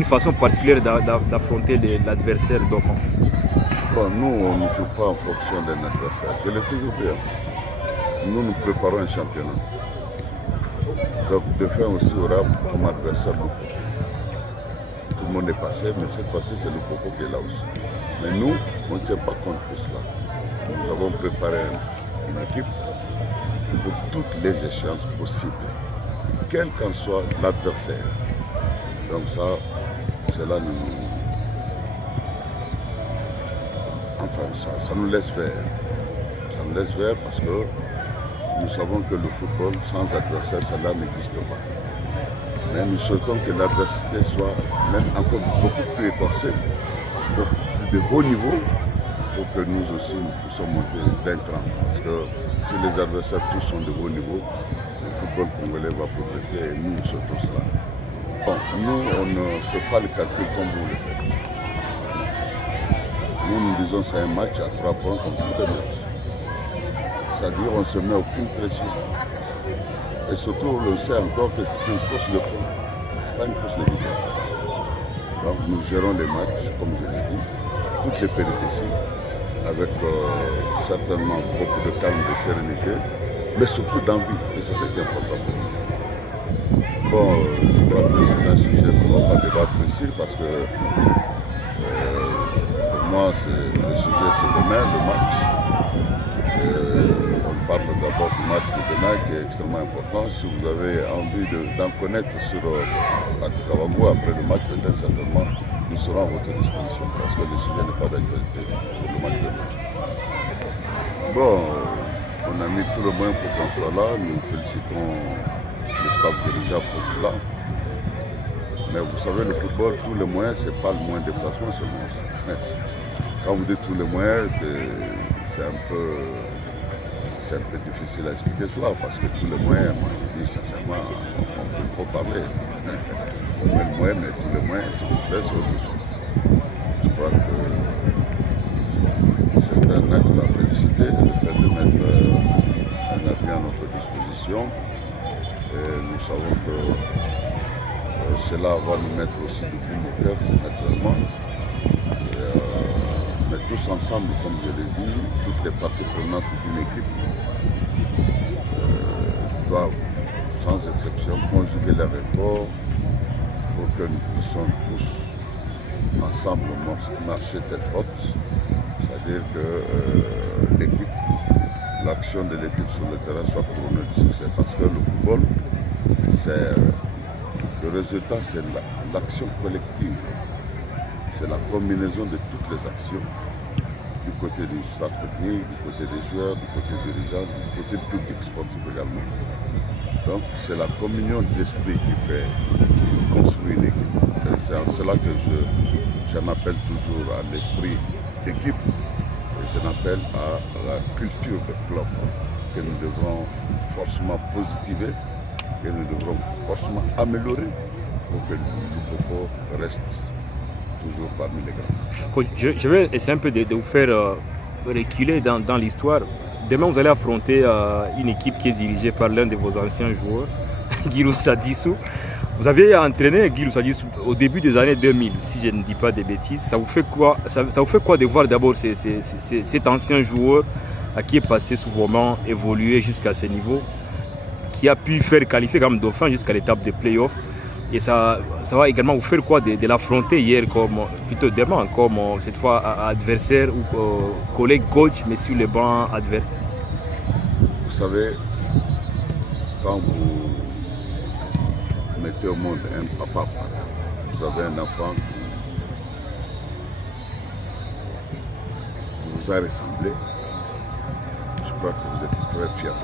une façon particulière d'affronter l'adversaire d'enfant? Bon, nous, on ne joue pas en fonction d'un adversaire. Je l'ai toujours dit. Nous, nous préparons un championnat. Donc, de fait aussi aura comme adversaire Lupopo. Tout le monde est passé, mais cette fois-ci, c'est Lupopo qui est là aussi. Mais nous, on ne tient pas compte de cela. Nous avons préparé une équipe pour toutes les échéances possibles, quel qu'en soit l'adversaire. Donc ça, cela nous... Enfin, ça nous laisse faire. Ça nous laisse faire parce que nous savons que le football sans adversaire, cela n'existe pas. Mais nous souhaitons que l'adversité soit même encore beaucoup plus écorcée, beaucoup plus de haut niveau, pour que nous aussi nous puissions monter d'un cran. Parce que si les adversaires tous sont de haut niveau, le football congolais va progresser et nous souhaitons cela. Bon, nous, on ne fait pas le calcul comme vous le faites. Nous disons c'est un match à 3 points comme tous les matchs. C'est-à-dire on ne se met aucune pression. Et surtout, on sait encore que c'est une course de fond, pas une course de vitesse. Donc nous gérons les matchs, comme je l'ai dit, toutes les péripéties, avec certainement beaucoup de calme, de sérénité, mais surtout d'envie, et c'est ce qui est important pour nous. Bon, je crois que c'est un sujet qu'on ne va pas débattre ici, parce que pour moi, le sujet c'est demain, le match. On parle d'abord du match de demain qui est extrêmement important. Si vous avez envie d'en connaître sur Kawango après le match, peut-être certainement nous serons à votre disposition parce que le sujet n'est pas d'actualité pour le match de demain. Bon, on a mis tout le moyen pour qu'on soit là. Nous félicitons le staff dirigeant pour cela. Mais vous savez, le football, tous les moyens, ce n'est pas le moyen de déplacement seulement. Quand vous dites tous les moyens, c'est un peu difficile à expliquer cela, parce que tous les moyens, moi je dis sincèrement, on peut trop parler. On met le moyen, mais tous les moyens, s'il vous plaît, c'est autre chose. Je crois que c'est un acte à féliciter, le fait de mettre un appui à notre disposition. Et nous savons que cela va nous mettre aussi du bon au cœur, naturellement. Mais tous ensemble, comme je l'ai dit, toutes les parties prenantes d'une équipe doivent, sans exception, conjuguer leurs efforts pour que nous puissions tous ensemble marcher tête haute. C'est-à-dire que l'équipe, l'action de l'équipe sur le terrain soit couronnée de succès. Parce que le football, le résultat, c'est l'action collective. C'est la combinaison de toutes les actions, du côté du staff technique, du côté des joueurs, du côté des dirigeants, du côté du public sportif également. Donc c'est la communion d'esprit qui construit une équipe. C'est en cela que j'en appelle toujours à l'esprit d'équipe et je l'appelle à la culture de club que nous devrons forcément positiver, que nous devrons forcément améliorer pour que Lupopo reste toujours parmi les grands. Je vais essayer un peu de vous faire reculer dans l'histoire. Demain, vous allez affronter une équipe qui est dirigée par l'un de vos anciens joueurs, Guilou Sadissou. Vous aviez entraîné Guilou Sadissou au début des années 2000, si je ne dis pas de bêtises. Ça vous fait quoi de voir d'abord cet ancien joueur qui est passé sous vos mains, évoluer jusqu'à ce niveau, qui a pu faire qualifier comme dauphin jusqu'à l'étape de play-off? Et ça va également vous faire quoi de l'affronter hier, plutôt demain, comme cette fois adversaire ou collègue coach, mais sur le banc adverse? Vous savez, quand vous mettez au monde un papa, vous avez un enfant qui vous a ressemblé, je crois que vous êtes très fiers.